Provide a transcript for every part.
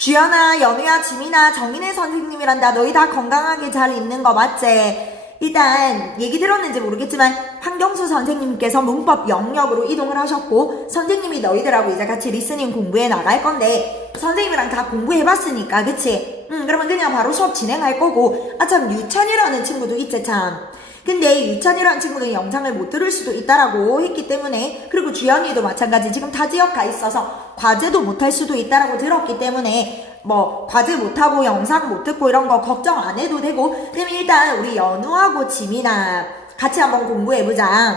주연아, 연우야, 지민아, 정인혜 선생님이란다. 너희 다 건강하게 잘 있는 거 맞지? 일단 얘기 들었는지 모르겠지만 황경수 선생님께서 문법 영역으로 이동을 하셨고 선생님이 너희들하고 이제 같이 리스닝 공부해 나갈 건데 선생님이랑 다 공부해봤으니까 그치? 그러면 그냥 바로 수업 진행할 거고 참 유찬이라는 친구도 있지 참. 근데 유찬이라는 친구는 영상을 못 들을 수도 있다라고 했기 때문에 그리고 주연이도 마찬가지 지금 타지역 가 있어서 과제도 못할 수도 있다라고 들었기 때문에 뭐 과제 못하고 영상 못 듣고 이런 거 걱정 안 해도 되고 그러면 일단 우리 연우하고 지민아 같이 한번 공부해보자.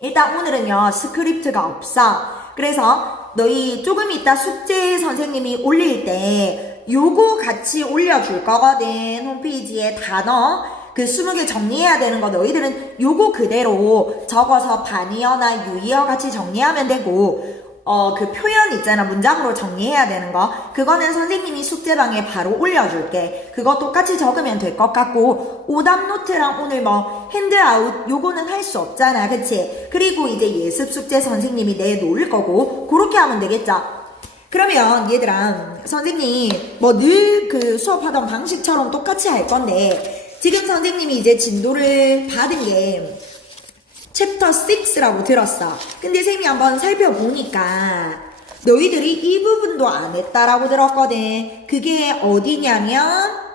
일단 오늘은요 스크립트가 없어. 그래서 너희 조금 이따 숙제 선생님이 올릴 때 요거 같이 올려줄 거거든. 홈페이지에 단어 그 20개 정리해야 되는 거 너희들은 요거 그대로 적어서 반이어나 유이어 같이 정리하면 되고 그 표현 있잖아 문장으로 정리해야 되는 거 그거는 선생님이 숙제방에 바로 올려줄게. 그거 똑같이 적으면 될 것 같고 오답 노트랑 오늘 뭐 핸드아웃 요거는 할 수 없잖아 그치? 그리고 이제 예습 숙제 선생님이 내놓을 거고 그렇게 하면 되겠죠. 그러면 얘들아 선생님 뭐 늘 그 수업하던 방식처럼 똑같이 할 건데 지금 선생님이 이제 진도를 받은 게 챕터 6라고 들었어. 근데 쌤이 한번 살펴보니까 너희들이 이 부분도 안 했다라고 들었거든. 그게 어디냐면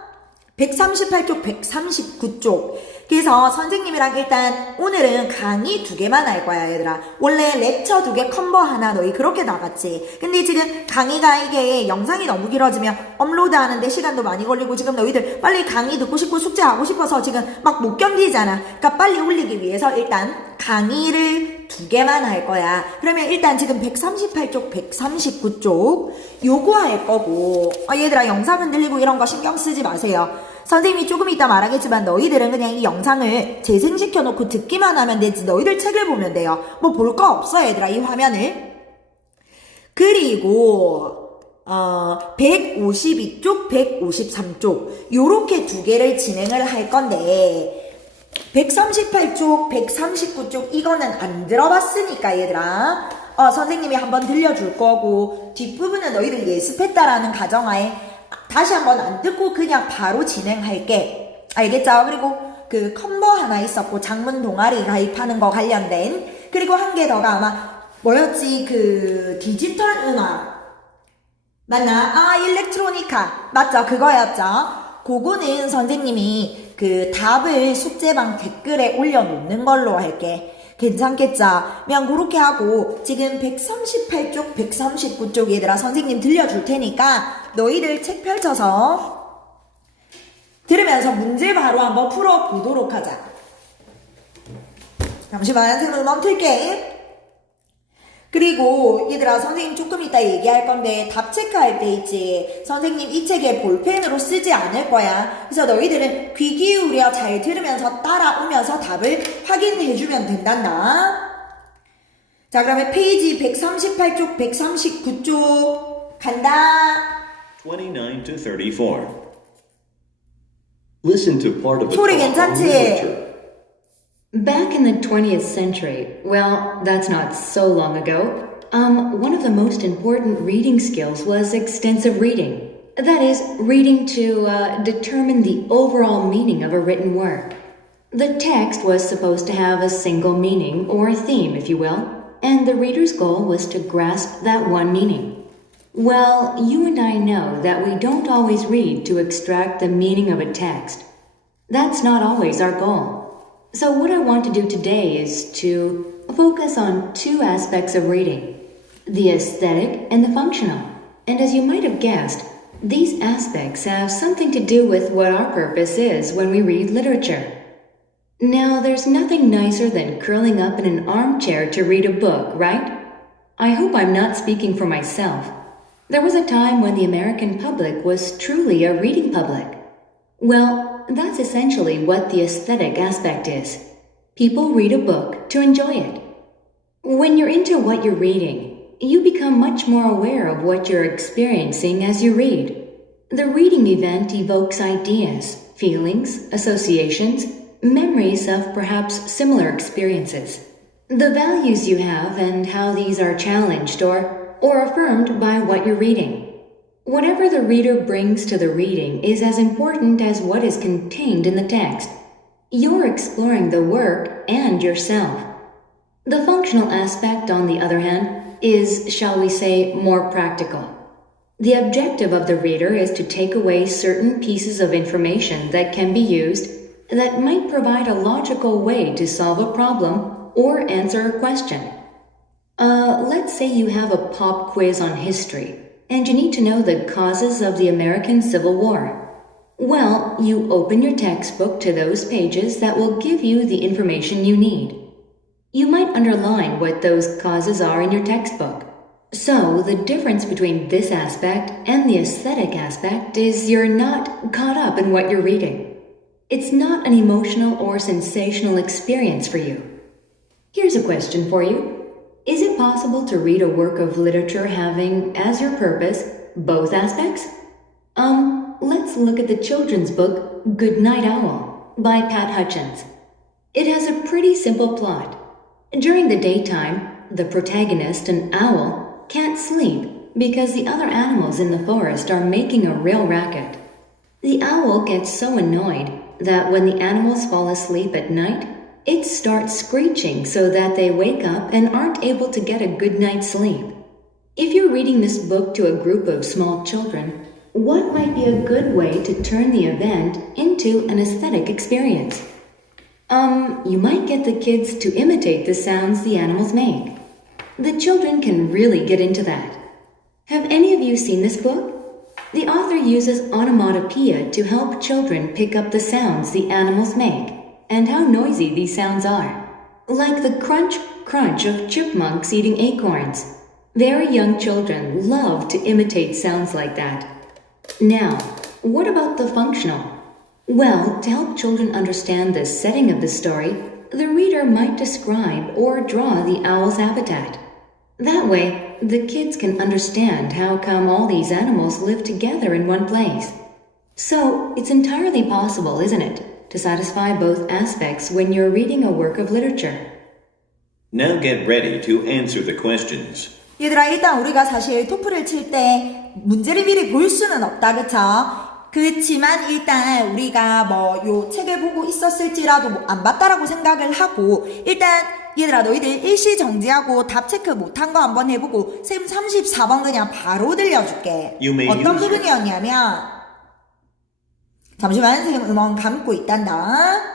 138쪽, 139쪽. 그래서 선생님이랑 일단 오늘은 강의 2개만 할 거야 얘들아. 원래 렉처 2개 컴보 하나 너희 그렇게 나갔지. 근데 지금 강의가 이게 영상이 너무 길어지면 업로드 하는데 시간도 많이 걸리고 지금 너희들 빨리 강의 듣고 싶고 숙제하고 싶어서 지금 막 못 견디잖아. 그러니까 빨리 올리기 위해서 일단 강의를 2개만 할 거야. 그러면 일단 지금 138쪽, 139쪽 요거 할 거고 얘들아 영상 흔들리고 이런 거 신경 쓰지 마세요. 선생님이 조금 이따 말하겠지만 너희들은 그냥 이 영상을 재생시켜 놓고 듣기만 하면 되지 너희들 책을 보면 돼요. 뭐 볼 거 없어 얘들아 이 화면을. 그리고 152쪽 153쪽 요렇게 2개를 진행을 할 건데 138쪽 139쪽 이거는 안 들어봤으니까 얘들아 선생님이 한번 들려줄 거고 뒷부분은 너희들 예습했다라는 가정하에 다시 한번 안 듣고 그냥 바로 진행할게. 알겠죠? 그리고 그 컴보 하나 있었고 장문 동아리 가입하는 거 관련된 그리고 한 개 더가 아마 뭐였지 그 디지털 음악 맞나? 일렉트로니카 맞죠? 그거였죠? 그거는 선생님이 그 답을 숙제방 댓글에 올려놓는 걸로 할게. 괜찮겠죠? 그냥 그렇게 하고 지금 138쪽 139쪽 얘들아 선생님 들려줄 테니까 너희들 책 펼쳐서 들으면서 문제 바로 한번 풀어보도록 하자. 잠시만 선생님 음악 틀게. 그리고 얘들아 선생님 조금 이따 얘기할 건데 답 체크할 때 있지 선생님 이 책에 볼펜으로 쓰지 않을 거야. 그래서 너희들은 귀 기울여 잘 들으면서 따라오면서 답을 확인해주면 된단다. 자 그러면 페이지 138쪽 139쪽 간다. 29 to 34. Listen to part of a 소리 talk on 괜찮지? literature. Back in the 20th century, well, that's not so long ago, one of the most important reading skills was extensive reading. That is, reading to determine the overall meaning of a written work. The text was supposed to have a single meaning, or theme, if you will, and the reader's goal was to grasp that one meaning. Well, you and I know that we don't always read to extract the meaning of a text. That's not always our goal. So what I want to do today is to focus on 2 aspects of reading, the aesthetic and the functional. And as you might have guessed, these aspects have something to do with what our purpose is when we read literature. Now, there's nothing nicer than curling up in an armchair to read a book, right? I hope I'm not speaking for myself. There was a time when the American public was truly a reading public. Well, that's essentially what the aesthetic aspect is. People read a book to enjoy it. When you're into what you're reading, you become much more aware of what you're experiencing as you read. The reading event evokes ideas, feelings, associations, memories of perhaps similar experiences. The values you have and how these are challenged or affirmed by what you're reading. Whatever the reader brings to the reading is as important as what is contained in the text. You're exploring the work and yourself. The functional aspect, on the other hand, is, shall we say, more practical. The objective of the reader is to take away certain pieces of information that can be used that might provide a logical way to solve a problem or answer a question. Let's say you have a pop quiz on history, and you need to know the causes of the American Civil War. Well, you open your textbook to those pages that will give you the information you need. You might underline what those causes are in your textbook. So, the difference between this aspect and the aesthetic aspect is you're not caught up in what you're reading. It's not an emotional or sensational experience for you. Here's a question for you. Is it possible to read a work of literature having, as your purpose, both aspects? Let's look at the children's book, Good Night Owl, by Pat Hutchins. It has a pretty simple plot. During the daytime, the protagonist, an owl, can't sleep because the other animals in the forest are making a real racket. The owl gets so annoyed that when the animals fall asleep at night, it starts screeching so that they wake up and aren't able to get a good night's sleep. If you're reading this book to a group of small children, what might be a good way to turn the event into an aesthetic experience? You might get the kids to imitate the sounds the animals make. The children can really get into that. Have any of you seen this book? The author uses onomatopoeia to help children pick up the sounds the animals make and how noisy these sounds are. Like the crunch, crunch of chipmunks eating acorns. Very young children love to imitate sounds like that. Now, what about the functional? Well, to help children understand the setting of the story, the reader might describe or draw the owl's habitat. That way, the kids can understand how come all these animals live together in one place. So, it's entirely possible, isn't it, to satisfy both aspects when you're reading a work of literature. Now get ready to answer the questions. 얘들아, 일단 우리가 사실 토플을 칠 때 문제를 미리 볼 수는 없다, 그쵸? 그렇지만 일단 우리가 뭐 요 책을 보고 있었을지라도 뭐 안 봤다라고 생각을 하고 일단 얘들아 너희들 일시 정지하고 답 체크 못한 거 한번 해보고 쌤 34번 그냥 바로 들려줄게. 어떤 부분이었냐면 잠시만 쌤 음원 감고 있단다.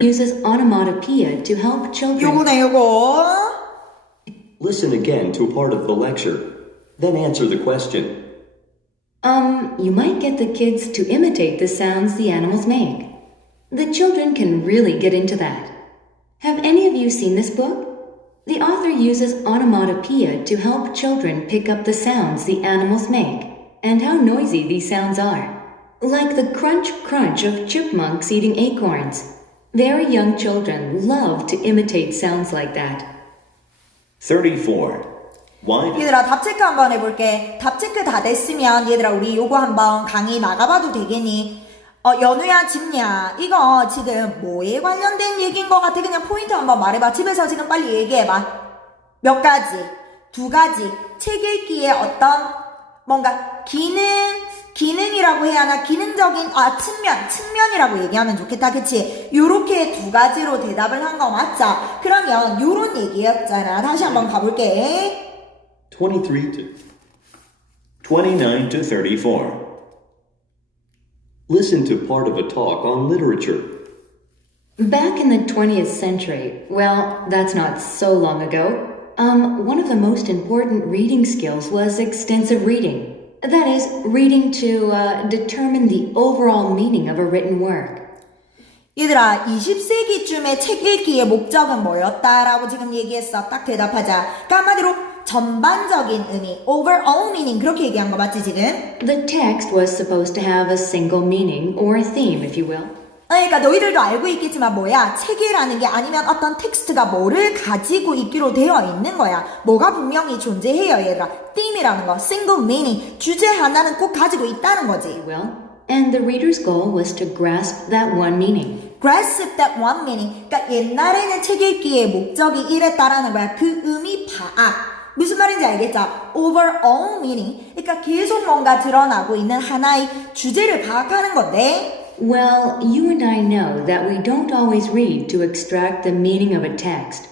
Uses onomatopoeia to help children. 요거네 요거. Listen again to a part of the lecture, then answer the question. You might get the kids to imitate the sounds the animals make. The children can really get into that. Have any of you seen this book? The author uses onomatopoeia to help children pick up the sounds the animals make and how noisy these sounds are. Like the crunch, crunch of chipmunks eating acorns. Very young children love to imitate sounds like that. 34. Why did 얘들아 답 체크 한번 해볼게. 답 체크 다 됐으면 얘들아 우리 요거 한번 강의 나가봐도 되겠니? 연우야 집냐 이거 지금 뭐에 관련된 얘기인 것 같아? 그냥 포인트 한번 말해봐. 집에서 지금 빨리 얘기해봐. 몇 가지? 두 가지. 책 읽기에 어떤 뭔가 기능이라고 해야 하나? 기능적인 측면이라고 얘기하면 좋겠다. 그치? 요렇게 두 가지로 대답을 한 거 맞자? 그러면 요런 얘기였잖아. 다시 한번 가볼게. 29 to 34. Listen to part of a talk on literature. Back in the 20th century, well, that's not so long ago, one of the most important reading skills was extensive reading. That is, reading to determine the overall meaning of a written work. 얘들아 20세기쯤에 책 읽기의 목적은 뭐였다라고 지금 얘기했어. 딱 대답하자. 그러니까 한마디로 전반적인 의미, overall meaning 그렇게 얘기한 거 맞지 지금? The text was supposed to have a single meaning or theme, if you will. 그러니까 너희들도 알고 있겠지만 뭐야? 책이라는 게 아니면 어떤 텍스트가 뭐를 가지고 있기로 되어 있는 거야. 뭐가 분명히 존재해요 얘들아. theme이라는 거, single meaning, 주제 하나는 꼭 가지고 있다는 거지. Well, and the reader's goal was to grasp that one meaning. grasp that one meaning. 그러니까 옛날에는 책 읽기의 목적이 이랬다라는 거야. 그 의미 파악. 무슨 말인지 알겠죠? overall meaning. 그러니까 계속 뭔가 드러나고 있는 하나의 주제를 파악하는 건데. Well, you and I know that we don't always read to extract the meaning of a text.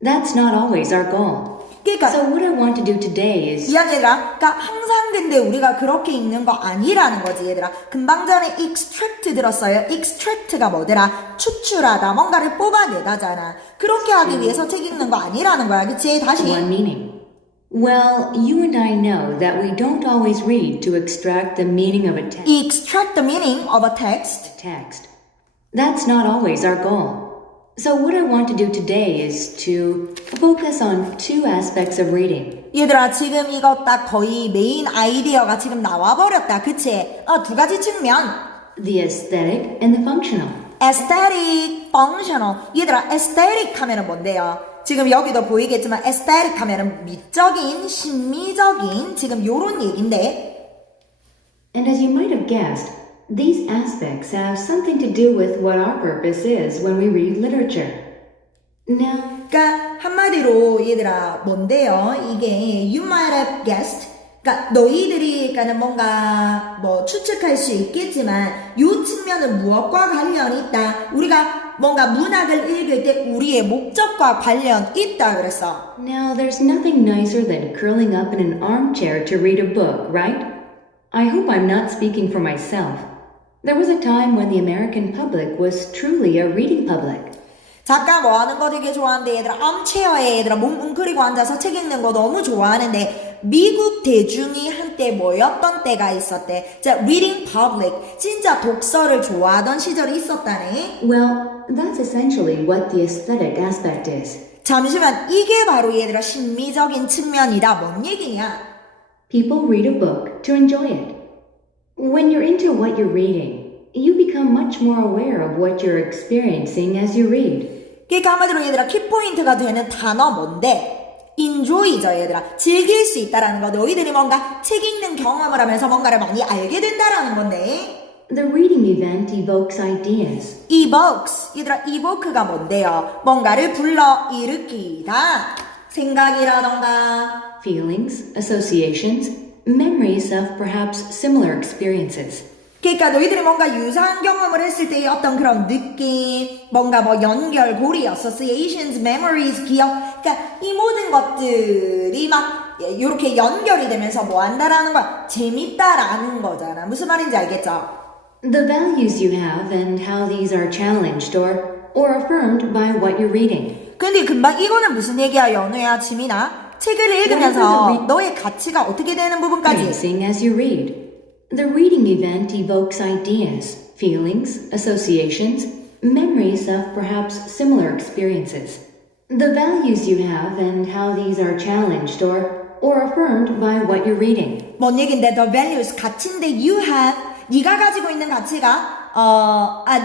That's not always our goal. 그러니까 So what I want to do today is 미안 얘들아. 그러니까 항상 근데 우리가 그렇게 읽는 거 아니라는 거지 얘들아. 금방 전에 extract 들었어요. extract가 뭐더라? 추출하다. 뭔가를 뽑아내다잖아. 그렇게 하기 위해서 책 읽는 거 아니라는 거야. 그치? 다시. one meaning. Well, you and I know that we don't always read to extract the meaning of a extract the meaning of a text. text. That's not always our goal. So what I want to do today is to focus on two aspects of reading. 얘들아 지금 이거 딱 거의 메인 아이디어가 지금 나와버렸다. 그치? 두 가지 측면. The aesthetic and the functional. aesthetic, functional. 얘들아 aesthetic 하면은 뭔데요? 지금 여기도 보이겠지만 aesthetic 하면은 미적인, 심미적인 지금 요런 얘긴데. And as you might have guessed, these aspects have something to do with what our purpose is when we read literature. Now, 그러니까 한마디로 얘들아 뭔데요? 이게 you might have guessed. 그러니까 너희들이 그러니까는 뭔가 뭐 추측할 수 있겠지만 요 측면은 무엇과 관련이 있다. 우리가 뭔가 문학을 읽을 때 우리의 목적과 관련 있다 그랬어. now there's nothing nicer than curling up in an armchair to read a book, right? I hope I'm not speaking for myself. There was a time when the American public was truly a reading public. 작가 뭐 하는 거 되게 좋아하는데 얘들아 암체어에 얘들아 몸 웅크리고 앉아서 책 읽는 거 너무 좋아하는데 미국 대중이 한때 뭐였던 때가 있었대. 자, reading public. 진짜 독서를 좋아하던 시절이 있었다네. Well, that's essentially what the aesthetic aspect is. 잠시만 이게 바로 얘들아 심미적인 측면이다. 뭔 얘기냐? People read a book to enjoy it. When you're into what you're reading, you become much more aware of what you're experiencing as you read. 그러니까 한마디로 얘들아 키포인트가 되는 단어 뭔데? enjoy죠 얘들아. 즐길 수 있다라는 거. 너희들이 뭔가 책 읽는 경험을 하면서 뭔가를 많이 알게 된다라는 건데. The reading event evokes ideas. evokes. 얘들아 evoke가 뭔데요? 뭔가를 불러 일으키다. 생각이라던가 Feelings, associations, memories of perhaps similar experiences. 그러니까 너희들이 뭔가 유사한 경험을 했을 때의 어떤 그런 느낌, 뭔가 뭐 연결, 고리, associations, memories, 기억, 그러니까 이 모든 것들이 막 이렇게 연결이 되면서 뭐 한다라는 거야. 재밌다라는 거잖아. 무슨 말인지 알겠죠? The values you have and how these are challenged or affirmed by what you're reading. 근데 금방 이거는 무슨 얘기야, 연우야, 지민아? 책을 읽으면서 너의 가치가 어떻게 되는 부분까지. Experiencing as you read. The reading event evokes ideas, feelings, associations, memories of perhaps similar experiences. The values you have and how these are challenged or affirmed by what you're reading. 뭔 얘긴데, the values, 가치인데 you have, 네가 가지고 있는 가치가,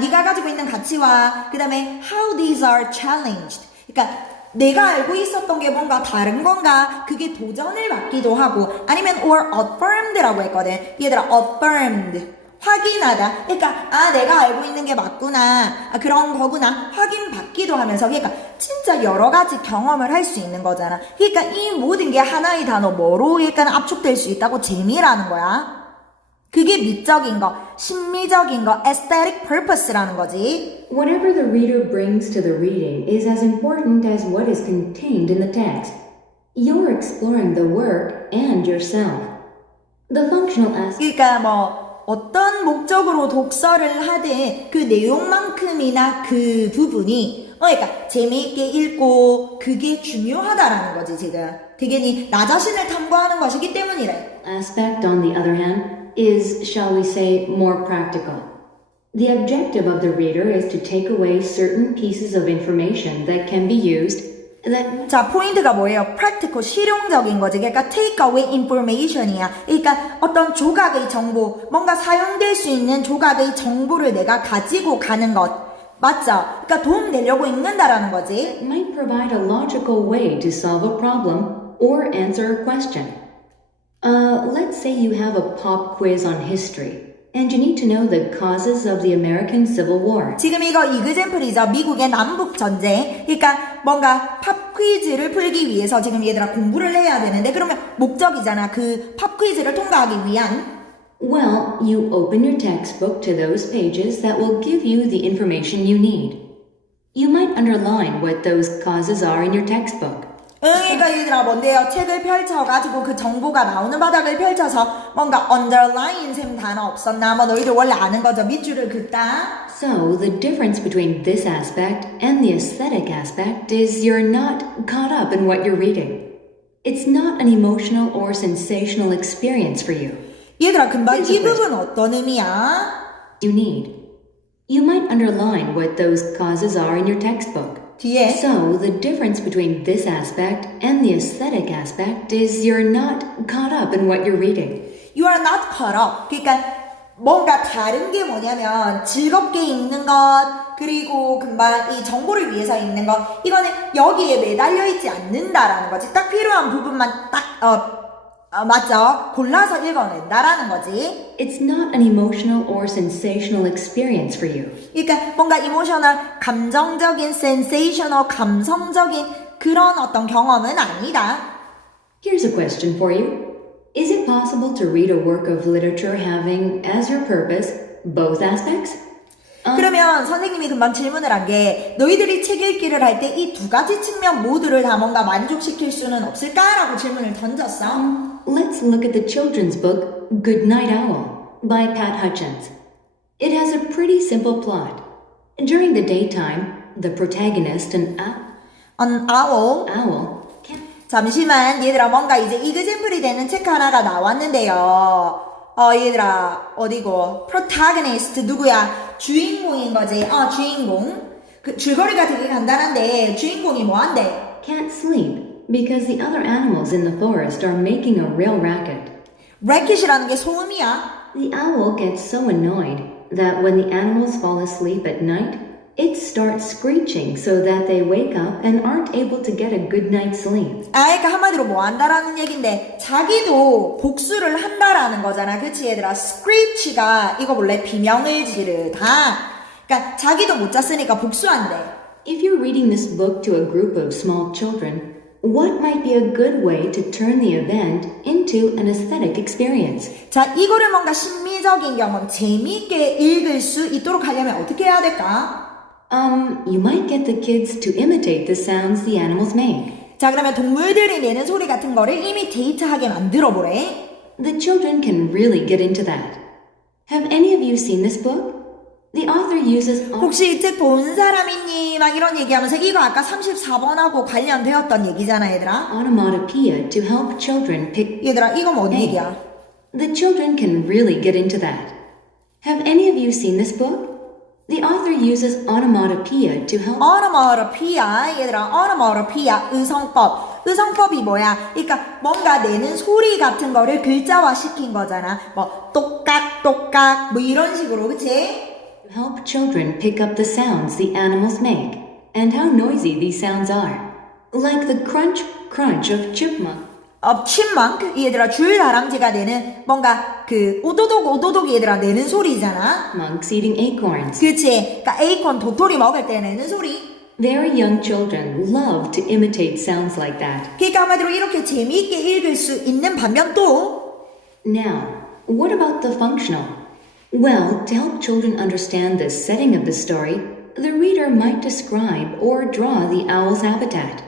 네가 가지고 있는 가치와, 그 다음에 how these are challenged. 그러니까, 내가 알고 있었던 게 뭔가 다른 건가? 그게 도전을 받기도 하고 아니면 or affirmed라고 했거든. 얘들아 affirmed 확인하다. 그러니까 내가 알고 있는 게 맞구나. 그런 거구나. 확인받기도 하면서 그러니까 진짜 여러 가지 경험을 할 수 있는 거잖아. 그러니까 이 모든 게 하나의 단어 뭐로 일단 압축될 수 있다고 재미라는 거야. 그게 미적인 거, 심미적인 거, aesthetic purpose라는 거지. Whatever the reader brings to the reading is as important as what is contained in the text. You're exploring the work and yourself. The functional aspect. 그러니까 뭐 어떤 목적으로 독서를 하든 그 내용만큼이나 그 부분이 그러니까 재미있게 읽고 그게 중요하다라는 거지 지금. 되게 나 자신을 탐구하는 것이기 때문이래. Aspect, on the other hand, is, shall we say, more practical. The objective of the reader is to take away certain pieces of information that can be used that 자, 포인트가 뭐예요? practical, 실용적인 거지. 그러니까 take away information이야. 그러니까 어떤 조각의 정보, 뭔가 사용될 수 있는 조각의 정보를 내가 가지고 가는 것. 맞죠? 그러니까 도움 되려고 읽는다라는 거지. might provide a logical way to solve a problem or answer a question. Let's say you have a pop quiz on history, and you need to know the causes of the American Civil War. 지금 이거 이그젠플이죠. 미국의 남북 전쟁. 그러니까 뭔가 팝 퀴즈를 풀기 위해서 지금 얘들아 공부를 해야 되는데 그러면 목적이잖아. 그 팝 퀴즈를 통과하기 위한. Well, you open your textbook to those pages that will give you the information you need. You might underline what those causes are in your textbook. 그러니까 얘들아 뭔데요? 책을 펼쳐가지고 그 정보가 나오는 바닥을 펼쳐서 뭔가 underline 셈 단어 없었나? 뭐 너희들 원래 아는 거죠. 밑줄을 긋다. So, the difference between this aspect and the aesthetic aspect is you're not caught up in what you're reading. It's not an emotional or sensational experience for you. 얘들아 금방 이 부분 어떤 의미야? You need. You might underline what those causes are in your textbook. 뒤에 So, the difference between this aspect and the aesthetic aspect is you're not caught up in what you're reading. You are not caught up. 그러니까 뭔가 다른 게 뭐냐면 즐겁게 읽는 것 그리고 금방 이 정보를 위해서 읽는 것 이거는 여기에 매달려 있지 않는다라는 거지. 딱 필요한 부분만 딱 맞죠? 골라서 읽어낸다라는 거지. It's not an emotional or sensational experience for you. 그러니까 뭔가 이모셔널, 감정적인, 센세이셔널, 감성적인 그런 어떤 경험은 아니다. Here's a question for you. Is it possible to read a work of literature having as your purpose both aspects? 그러면 선생님이 금방 질문을 한 게 너희들이 책 읽기를 할 때 이 두 가지 측면 모두를 다 뭔가 만족시킬 수는 없을까라고 질문을 던졌어. Let's look at the children's book Good Night Owl by Pat Hutchins. It has a pretty simple plot. During the daytime, the protagonist, an owl. owl, 잠시만 얘들아 뭔가 이제 이그젠플이 되는 책 하나가 나왔는데요. 얘들아 어디고? protagonist 누구야? 주인공인 거지. 주인공. 그 줄거리가 되게 간단한데 주인공이 뭐 한대? can't sleep because the other animals in the forest are making a real racket. racket이라는 게 소음이야. The owl gets so annoyed that when the animals fall asleep at night, it starts screeching so that they wake up and aren't able to get a good night's sleep. 그러니까 한마디로 뭐 한다라는 얘긴데 자기도 복수를 한다라는 거잖아. 그치 얘들아? screech가 이거 몰래 비명을 지르다. 그러니까 자기도 못 잤으니까 복수한대. If you're reading this book to a group of small children, what might be a good way to turn the event into an aesthetic experience? 자, 이거를 뭔가 심미적인 경험, 재미있게 읽을 수 있도록 하려면 어떻게 해야 될까? You might get the kids to imitate the sounds the animals make. 자, 그러면 동물들이 내는 소리 같은 거를 이미테이트하게 만들어 보래. The children can really get into that. Have any of you seen this book? The author uses 혹시 이 책 본 사람 있니? 막 이런 얘기하면서 이거 아까 34번하고 관련되었던 얘기잖아, 얘들아. onomatopoeia to help children pick. 얘들아, 이거 뭔 얘기야? The children can really get into that. Have any of you seen this book? The author uses onomatopoeia to help. onomatopoeia, 얘들아, onomatopoeia, 의성법. 의성법이 뭐야? 그러니까 뭔가 내는 소리 같은 거를 글자화 시킨 거잖아. 뭐 똑깍, 똑깍, 뭐 이런 식으로, 그치? To help children pick up the sounds the animals make and how noisy these sounds are. Like the crunch, crunch of chipmunk. chipmunk, 얘들아, 줄다람쥐가 내는 뭔가 그 오도독, 오도독 얘들아 내는 소리잖아. Monks eating acorns. 그치? 그러니까 에이콘, 도토리 먹을 때 내는 소리. Very young children love to imitate sounds like that. 그러니까 한마디로 이렇게 재미있게 읽을 수 있는 반면 또 Now, what about the functional? Well, to help children understand the setting of the story, the reader might describe or draw the owl's habitat.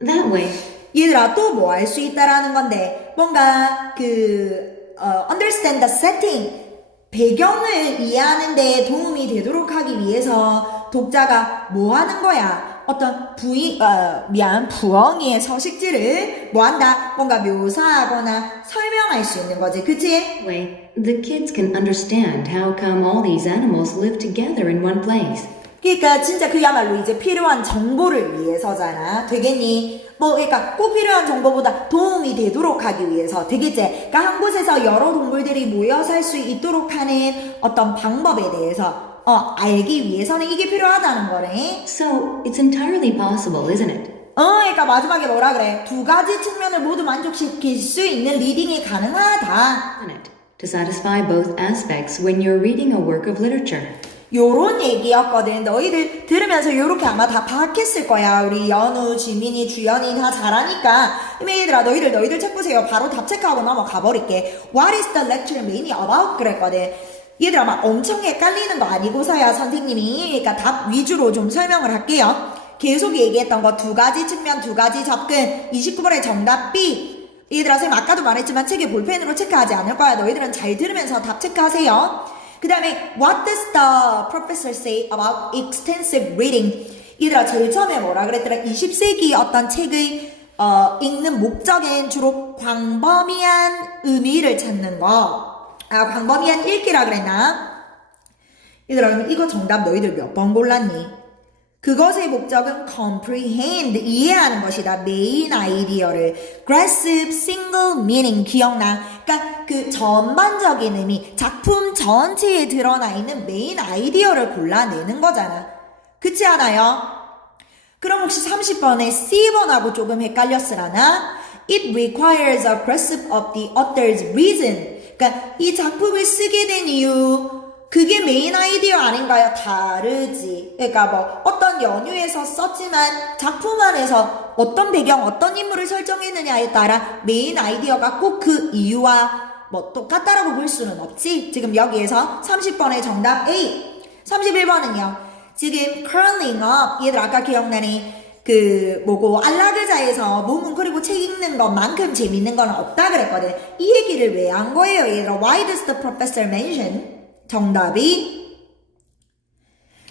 That way, 얘들아 또 뭐 할 수 있다라는 건데 뭔가 understand the setting 배경을 이해하는 데 도움이 되도록 하기 위해서 독자가 뭐 하는 거야? 어떤 부엉이의 서식지를 뭐 한다? 뭔가 묘사하거나 설명할 수 있는 거지. 그치? the kids can understand how come all these animals live together in one place. 그러니까 진짜 그야말로 이제 필요한 정보를 위해서잖아. 되겠니? 그러니까 꼭 필요한 정보보다 도움이 되도록 하기 위해서 되겠지? 그러니까 한 곳에서 여러 동물들이 모여 살 수 있도록 하는 어떤 방법에 대해서 알기 위해서는 이게 필요하다는 거네. So, it's entirely possible, isn't it? 그러니까 마지막에 뭐라 그래? 두 가지 측면을 모두 만족시킬 수 있는 리딩이 가능하다. to satisfy both aspects when you're reading a work of literature. 요런 얘기였거든. 너희들 들으면서 요렇게 아마 다 파악했을 거야. 우리 연우, 지민이, 주연이 다 잘하니까. 얘들아, 너희들 책 보세요. 바로 답 체크하고 넘어가 버릴게. What is the lecture mainly about? 그랬거든. 얘들아, 막 엄청 헷갈리는 거 아니고서야 선생님이, 그러니까 답 위주로 좀 설명을 할게요. 계속 얘기했던 거 두 가지 측면, 두 가지 접근. 29번의 정답 B. 얘들아, 선생님 아까도 말했지만 책에 볼펜으로 체크하지 않을 거야. 너희들은 잘 들으면서 답 체크하세요. 그 다음에 What does the professor say about extensive reading? 얘들아, 제일 처음에 뭐라 그랬더라? 20세기 어떤 책의 읽는 목적은 주로 광범위한 의미를 찾는 거. 광범위한 읽기라 그랬나? 얘들아, 그럼 이거 정답 너희들 몇 번 골랐니? 그것의 목적은 comprehend, 이해하는 것이다. 메인 아이디어를. grasp, single meaning, 기억나? 그러니까 그 전반적인 의미, 작품 전체에 드러나 있는 메인 아이디어를 골라내는 거잖아. 그렇지 않아요? 그럼 혹시 30번에 C번하고 조금 헷갈렸으라나? It requires a grasp of the author's reason. 그러니까 이 작품을 쓰게 된 이유, 그게 메인 아이디어 아닌가요? 다르지. 그러니까 뭐 어떤 연유에서 썼지만 작품 안에서 어떤 배경, 어떤 인물을 설정했느냐에 따라 메인 아이디어가 꼭 그 이유와 뭐 똑같다라고 볼 수는 없지. 지금 여기에서 30번의 정답 A. 31번은요. 지금 curling up. 얘들 아까 기억나니? 안락의자에서 몸은 그리고 책 읽는 것만큼 재밌는 건 없다 그랬거든. 이 얘기를 왜 한 거예요, 얘들아? Why does the professor mention? 정답이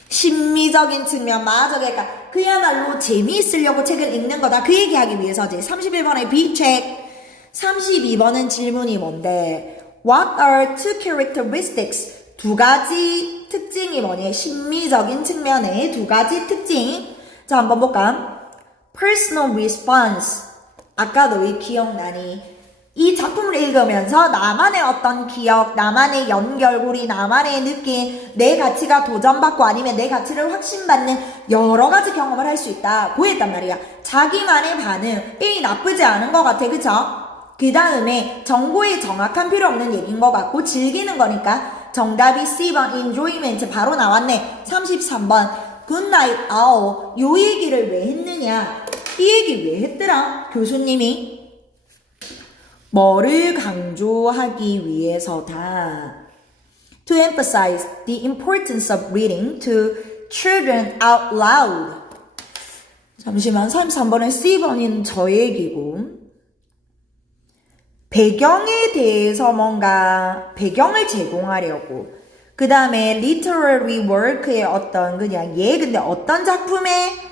심미적인 측면, 맞아. 그러니까 그야말로 재미있으려고 책을 읽는 거다. 그 얘기하기 위해서지. 31번의 B책. 32번은 질문이 뭔데? What are two characteristics? 두 가지 특징이 뭐니? 심미적인 측면의 두 가지 특징. 자, 한번 볼까? Personal response. 아까 너희 기억나니? 이 작품을 읽으면서 나만의 어떤 기억, 나만의 연결고리, 나만의 느낌, 내 가치가 도전받고 아니면 내 가치를 확신받는 여러 가지 경험을 할 수 있다. 고했단 말이야. 자기만의 반응, 나쁘지 않은 것 같아. 그쵸? 그 다음에 정보에 정확한 필요 없는 얘기인 것 같고 즐기는 거니까 정답이 C번 enjoyment 바로 나왔네. 33번 good night owl. 요 얘기를 왜 했느냐? 이 얘기 왜 했더라? 교수님이 뭐를 강조하기 위해서다. To emphasize the importance of reading to children out loud. 잠시만, 33번에 C번인 저 얘기고 배경에 대해서 뭔가 배경을 제공하려고 그 다음에 literary work의 어떤 그냥 근데 어떤 작품에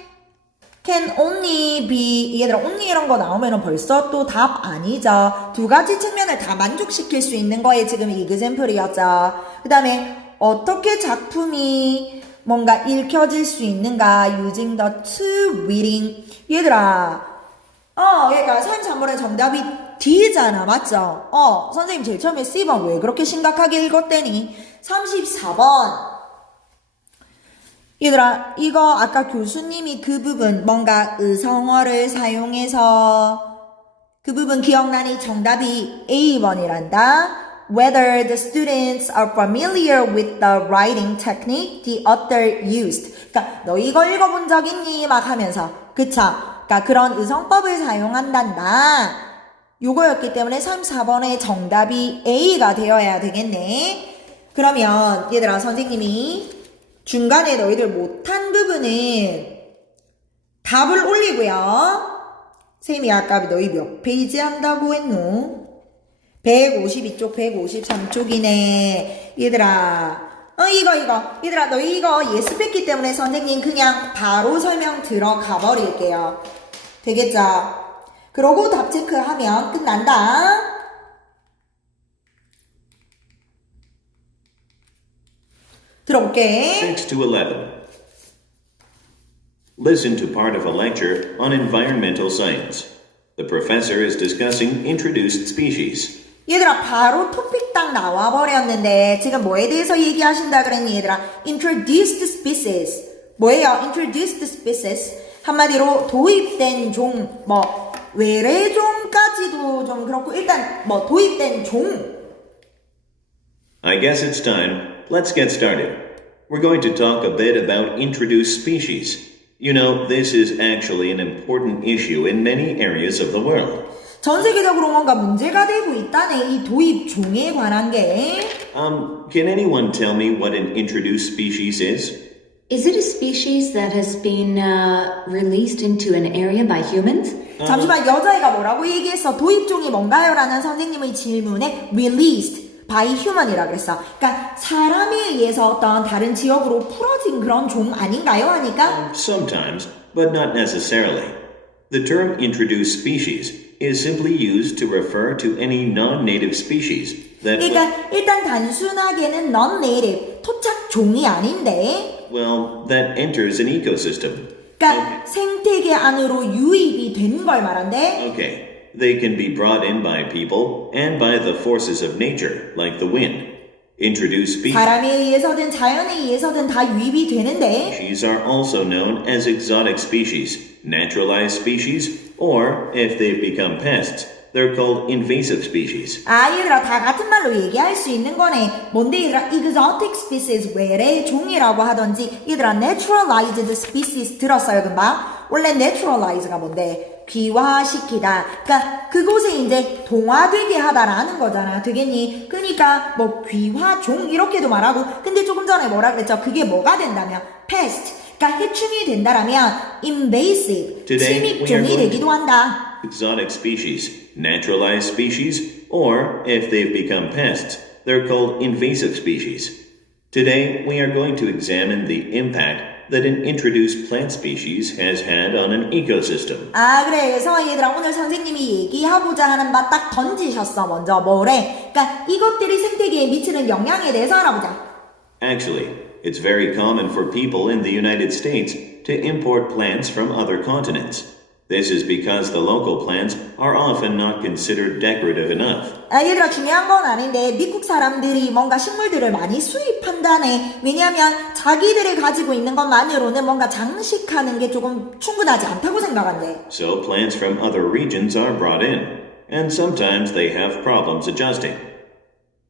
can only be 얘들아 only 이런 거 나오면은 벌써 또 답 아니죠. 두 가지 측면을 다 만족시킬 수 있는 거에 지금 example이었죠. 그 다음에 어떻게 작품이 뭔가 읽혀질 수 있는가 using the two reading. 얘들아 얘가 33번의 정답이 D잖아. 맞죠? 선생님 제일 처음에 C번 왜 그렇게 심각하게 읽었대니? 34번 얘들아, 이거 아까 교수님이 그 부분 뭔가 의성어를 사용해서 그 부분 기억나니? 정답이 A번이란다. Whether the students are familiar with the writing technique the author used. 그러니까 너 이거 읽어본 적 있니? 막 하면서 그쵸? 그러니까 그런 의성법을 사용한단다. 요거였기 때문에 34번의 정답이 A가 되어야 되겠네. 그러면 얘들아 선생님이 중간에 너희들 못한 부분은 답을 올리고요. 쌤이 아까 너희 몇 페이지 한다고 했노? 152쪽, 153쪽이네. 얘들아, 이거. 얘들아, 너희 이거 예습했기 때문에 선생님 그냥 바로 설명 들어가 버릴게요. 되겠죠? 그러고 답 체크하면 끝난다. 들어볼게. 6 to 11. Listen to part of a lecture on environmental science. The professor is discussing introduced species. 얘들아 바로 토픽 딱 나와버렸는데 지금 뭐에 대해서 얘기하신다 그랬니 얘들아? Introduced species. 뭐예요? Introduced species. 한마디로 도입된 종, 외래종까지도 좀 그렇고 일단 도입된 종. I guess it's time. Let's get started. We're going to talk a bit about introduced species. You know, this is actually an important issue in many areas of the world. 전 세계적으로 뭔가 문제가 되고 있다네. 이 도입 종에 관한 게. Can anyone tell me what an introduced species is? Is it a species that has been released into an area by humans? 잠시만 여자애가 뭐라고 얘기했어? 도입종이 뭔가요? 라는 선생님의 질문에 released by human이라 그랬어. 그러니까 사람에 의해서 어떤 다른 지역으로 풀어진 그런 종 아닌가요? 하니까 Sometimes, but not necessarily. The term introduced species is simply used to refer to any non-native species that 그러니까 일단 단순하게는 non-native 토착 종이 아닌데 that enters an ecosystem. 그러니까 생태계 안으로 유입이 된 걸 말한대. Okay, they can be brought in by people and by the forces of nature, like the wind. Introduced 사람에 의해서든 자연에 의해서든 다 유입이 되는데 species are also known as exotic species, naturalized species, or if they've become pests, they're called invasive species. 아 얘들아 다 같은 말로 얘기할 수 있는 거네. 뭔데 얘들아 exotic species 외래 종이라고 하던지 얘들아 naturalized species 들었어요 금방? 원래 naturalize가 뭔데? 귀화시키다. 그러니까 그곳에 이제 동화되게 하다라는 거잖아. 되겠니? 그러니까 뭐 귀화종 이렇게도 말하고 근데 조금 전에 뭐라 그랬죠? 그게 뭐가 된다면 pest. 그러니까 해충이 된다라면 invasive. Today, we are 침입종이 going to- 되기도 한다. Exotic species, naturalized species, or if they've become pests, they're called invasive species. Today, we are going to examine the impact that an introduced plant species has had on an ecosystem. 아 그래서 얘들아 오늘 선생님이 얘기하고자 하는 바 딱 던지셨어 먼저 뭐래? 그러니까 이것들이 생태계에 미치는 영향에 대해서 알아보자. Actually, it's very common for people in the United States to import plants from other continents. This is because the local plants are often not considered decorative enough. 아 얘들아 중요한 건 아닌데 미국 사람들이 뭔가 식물들을 많이 수입한다네. 왜냐하면 자기들이 가지고 있는 것만으로는 뭔가 장식하는 게 조금 충분하지 않다고 생각한대. So plants from other regions are brought in, and sometimes they have problems adjusting.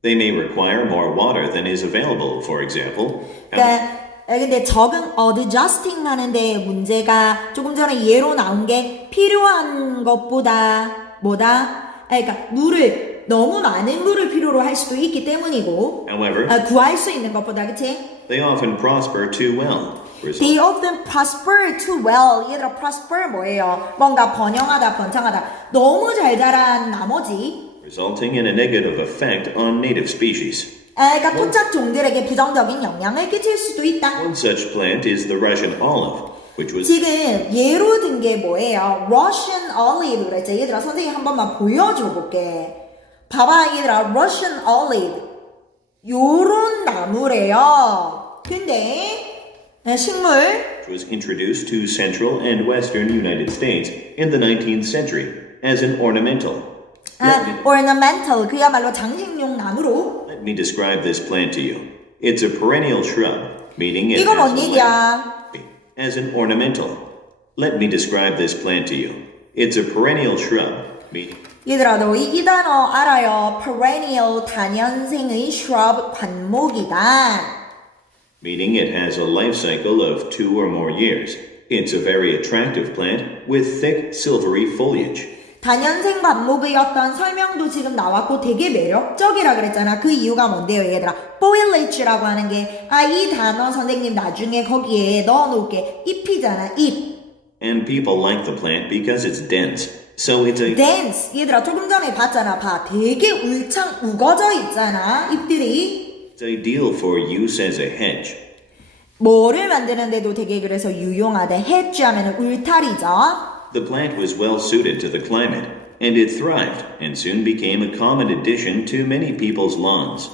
They may require more water than is available, for example. 그러니까 근데 적응 adjusting 하는데 문제가 조금 전에 예로 나온 게 필요한 것보다 뭐다? 그러니까 물을 너무 많은 물을 필요로 할 수도 있기 때문이고 However, 구할 수 있는 것보다 그치? they often prosper too well. They often prosper too well. 얘들아 prosper 뭐예요? 뭔가 번영하다 번창하다 너무 잘 자란 나머지 Resulting in a negative effect on native species. 그러니까 토착 종들에게 부정적인 영향을 끼칠 수도 있다. One such plant is the Russian olive, which was 지금 예로 든 게 뭐예요? Russian olive 그랬지. 얘들아 선생님 한 번만 보여줘 볼게. 봐봐 얘들아 Russian olive 요런 나무래요. 근데 식물 was introduced to central and western United States in the 19th century as an ornamental. ornamental 그야말로 장식용 나무로 Let me describe this plant to you. It's a perennial shrub, meaning it 이거 has 뭔 a 얘기야? as an ornamental. Let me describe this plant to you. It's a perennial shrub, meaning 얘들아 너 이 단어 알아요? perennial 다년생의 shrub 관목이다. meaning it has a life cycle of 2 or more years. It's a very attractive plant with thick silvery foliage. 다년생 관목의 어떤 설명도 지금 나왔고 되게 매력적이라 그랬잖아. 그 이유가 뭔데요 얘들아? foliage라고 하는 게 이 단어 선생님 나중에 거기에 넣어놓을게. 잎이잖아 잎. And people like the plant because it's dense. So it's a dense 얘들아 조금 전에 봤잖아. 봐 되게 울창 우거져 있잖아 잎들이. It's ideal for use as a hedge. 뭐를 만드는데도 되게 그래서 유용하대. hedge 하면은 울타리죠. The plant was well suited to the climate, and it thrived and soon became a common addition to many people's lawns.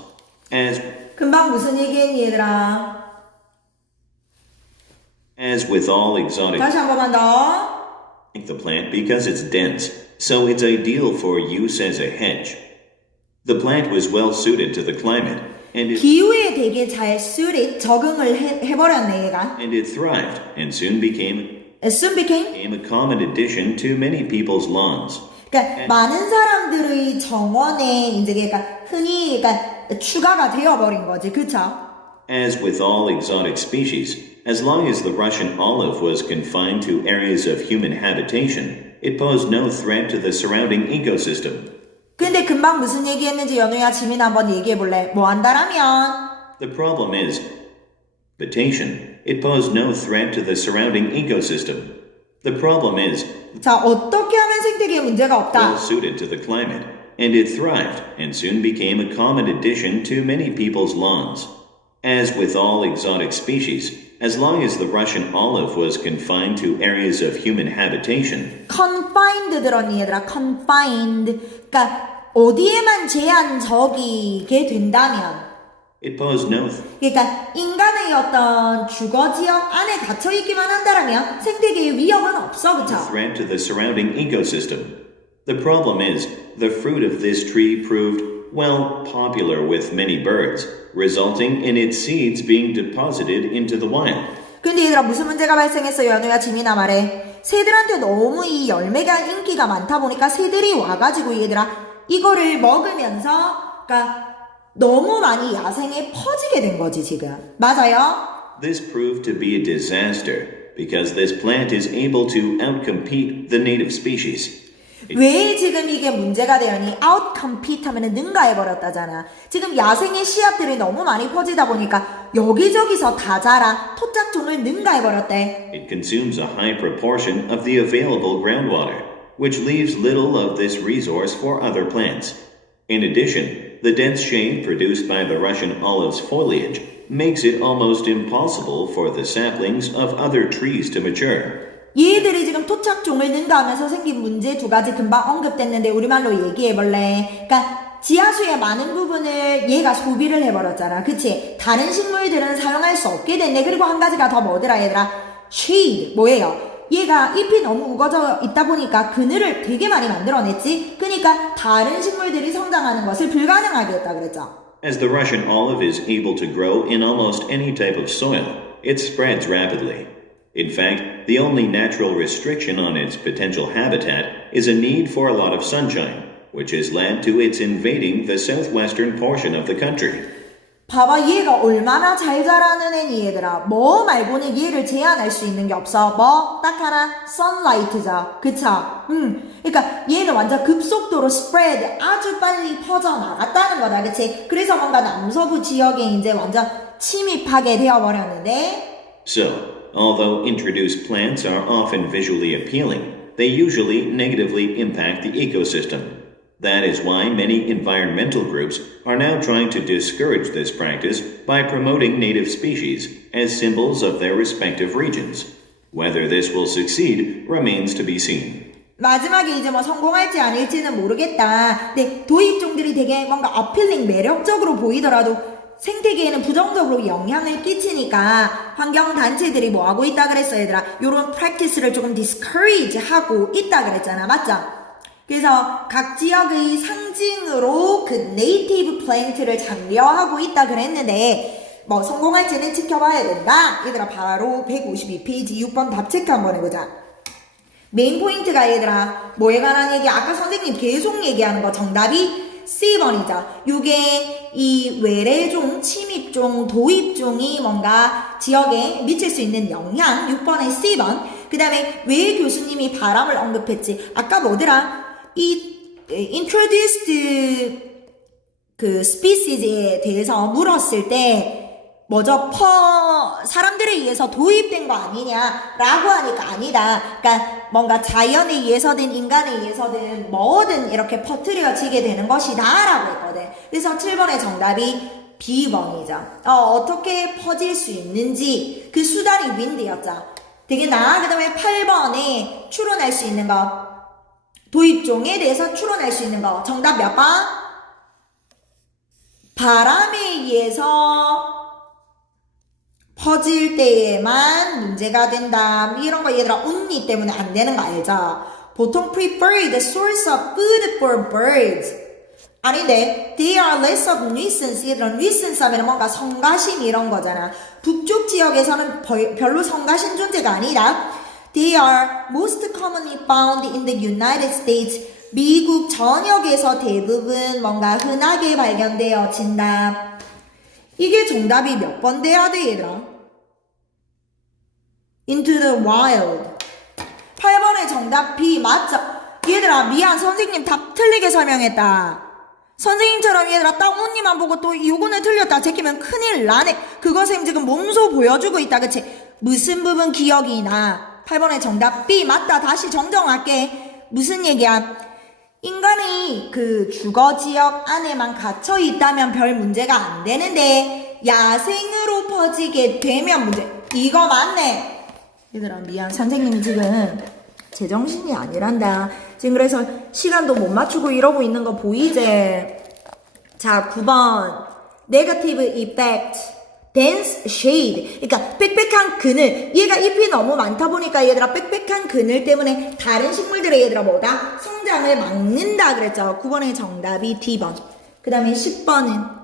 금방 무슨 얘기했니 얘들아? As with all exotic, 다시 한 번만 더. like the plant because it's dense, so it's ideal for use as a hedge. The plant was well suited to the climate, and 기후에 되게 잘 suited 적응을 해버렸네 얘가. it thrived and soon became soon became a common addition to many people's lawns. 그러니까 많은 사람들의 정원에 이제 그러니까 흔히 그러니까 추가가 되어버린 거지, 그쵸? As with all exotic species, as long as the Russian olive was confined to areas of human habitation, it posed no threat to the surrounding ecosystem. 근데 금방 무슨 얘기했는지 연우야 지민아 한번 얘기해볼래? 뭐 한다라면? The problem is vegetation. It posed no threat to the surrounding ecosystem. The problem is 자, 어떻게 하면 생태계에 문제가 well 없다? suited to the climate, and it thrived and soon became a common addition to many people's lawns. As with all exotic species, as long as the Russian olive was confined to areas of human habitation, confined 들었니 얘들아? confined. 그러니까 어디에만 제한적이게 된다면 it posed no 그러니까 인간의 어떤 주거 지역 안에 갇혀 있기만 한다라면 생태계의 위협은 없어, 그쵸? threat to the surrounding ecosystem. The problem is, the fruit of this tree proved, well, popular with many birds, resulting in its seeds being deposited into the wild. 근데 얘들아 무슨 문제가 발생했어요? 연우야 지민아 말해. 새들한테 너무 이 열매가 인기가 많다 보니까 새들이 와가지고 얘들아 이거를 먹으면서 그러니까 너무 많이 야생에 퍼지게 된 거지 지금. 맞아요? This proved to be a disaster because this plant is able to outcompete the native species. 왜 지금 이게 문제가 되었니? outcompete 하면은 능가해버렸다잖아. 지금 야생의 씨앗들이 너무 많이 퍼지다 보니까 여기저기서 다 자라 토착종을 능가해버렸대. It consumes a high proportion of the available groundwater, which leaves little of this resource for other plants. In addition, the dense shade produced by the Russian olive's foliage makes it almost impossible for the saplings of other trees to mature. 얘들이 지금 토착종을 능가하면서 생긴 문제 두 가지 금방 언급됐는데 우리말로 얘기해볼래? 그러니까 지하수의 많은 부분을 얘가 소비를 해버렸잖아. 그치? 다른 식물들은 사용할 수 없게 됐네. 그리고 한 가지가 더 뭐더라 얘들아? shade 뭐예요? 얘가 잎이 너무 우거져 있다 보니까 그늘을 되게 많이 만들어냈지? 그러니까 다른 식물들이 성장하는 것을 불가능하게 했다 그랬죠. As the Russian olive is able to grow in almost any type of soil, it spreads rapidly. In fact, the only natural restriction on its potential habitat is a need for a lot of sunshine, which has led to its invading the southwestern portion of the country. 봐봐 얘가 얼마나 잘 자라는 애니 얘들아. 뭐 말고는 얘를 제한할 수 있는 게 없어. 뭐? 딱 하나 sunlight죠. 그쵸? 그러니까 얘는 완전 급속도로 spread 아주 빨리 퍼져나갔다는 거다. 그치? 그래서 뭔가 남서부 지역에 이제 완전 침입하게 되어버렸는데 So, although introduced plants are often visually appealing, they usually negatively impact the ecosystem. That is why many environmental groups are now trying to discourage this practice by promoting native species as symbols of their respective regions. Whether this will succeed remains to be seen. 마지막에 이제 뭐 성공할지 아닐지는 모르겠다. 근데 도입종들이 되게 뭔가 어필링 매력적으로 보이더라도 생태계에는 부정적으로 영향을 끼치니까 환경단체들이 뭐 하고 있다 그랬어 얘들아. 요런 프랙티스를 조금 discourage 하고 있다 그랬잖아. 맞죠? 그래서 각 지역의 상징으로 그 네이티브 플랜트를 장려하고 있다 그랬는데 뭐 성공할지는 지켜봐야 된다. 얘들아 바로 152페이지 6번 답 체크 한번 해보자. 메인 포인트가 얘들아 뭐에 관한 얘기? 아까 선생님 계속 얘기하는 거 정답이 C번이죠. 요게 이 외래종, 침입종, 도입종이 뭔가 지역에 미칠 수 있는 영향 6번의 C번. 그 다음에 왜 교수님이 바람을 언급했지? 아까 뭐더라? 이 introduced 그 species에 대해서 물었을 때 뭐죠? 사람들에 의해서 도입된 거 아니냐라고 하니까 아니다. 그러니까 뭔가 자연에 의해서든 인간에 의해서든 뭐든 이렇게 퍼뜨려지게 되는 것이다 라고 했거든. 그래서 7번의 정답이 B번이죠. 어떻게 퍼질 수 있는지 그 수단이 wind였죠. 되겠나? 그 다음에 8번에 추론할 수 있는 거 도입종에 대해서 추론할 수 있는 거 정답 몇 번? 바람에 의해서 퍼질 때에만 문제가 된다. 이런 거 얘들아 운리 때문에 안 되는 거 알죠? 보통 prefer the source of food for birds. 아닌데 they are less of nuisance. 얘들아 nuisance 하면 뭔가 성가신 이런 거잖아. 북쪽 지역에서는 별로 성가신 존재가 아니라 They are most commonly found in the United States, 미국 전역에서 대부분 뭔가 흔하게 발견되어진다. 이게 정답이 몇 번 돼야 돼, 얘들아? Into the wild. 8번의 정답 B 맞죠? 얘들아, 미안, 선생님 답 틀리게 설명했다. 선생님처럼 얘들아 땅우님만 보고 또 요거는 틀렸다 제끼면 큰일 나네. 그거 쌤 지금 몸소 보여주고 있다, 그치? 무슨 부분 기억이 나? 8번의 정답 B 맞다. 다시 정정할게. 무슨 얘기야? 인간이 그 주거지역 안에만 갇혀 있다면 별 문제가 안 되는데 야생으로 퍼지게 되면 문제. 이거 맞네. 얘들아 미안, 선생님이 지금 제정신이 아니란다. 지금 그래서 시간도 못 맞추고 이러고 있는 거 보이지? 자, 9번 Negative effect, dense shade. 그러니까 빽빽한 그늘. 얘가 잎이 너무 많다 보니까 얘들아 빽빽한 그늘 때문에 다른 식물들의 얘들아 뭐다? 성장을 막는다 그랬죠. 9번의 정답이 D번. 그 다음에 10번은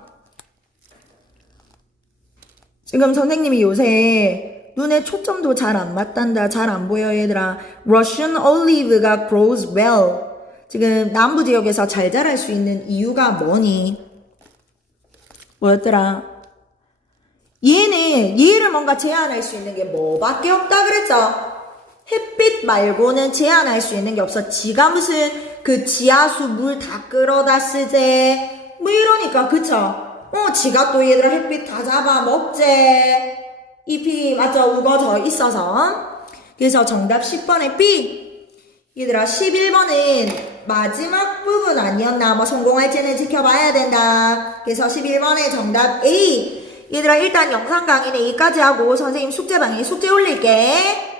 지금 선생님이 요새 눈에 초점도 잘 안 맞단다. 잘 안 보여 얘들아. Russian olive가 grows well. 지금 남부 지역에서 잘 자랄 수 있는 이유가 뭐니? 뭐였더라? 얘를 뭔가 제한할 수 있는 게 뭐밖에 없다 그랬죠? 햇빛 말고는 제한할 수 있는 게 없어. 지가 무슨 그 지하수 물 다 끌어다 쓰재. 뭐 이러니까, 그쵸? 지가 또 얘들아 햇빛 다 잡아 먹재. 잎이 맞죠? 우거져 있어서. 그래서 정답 10번에 B. 얘들아 11번은 마지막 부분 아니었나? 뭐 성공할지는 지켜봐야 된다. 그래서 11번의 정답 A. 얘들아 일단 영상 강의는 여기까지 하고 선생님 숙제방에 숙제 올릴게.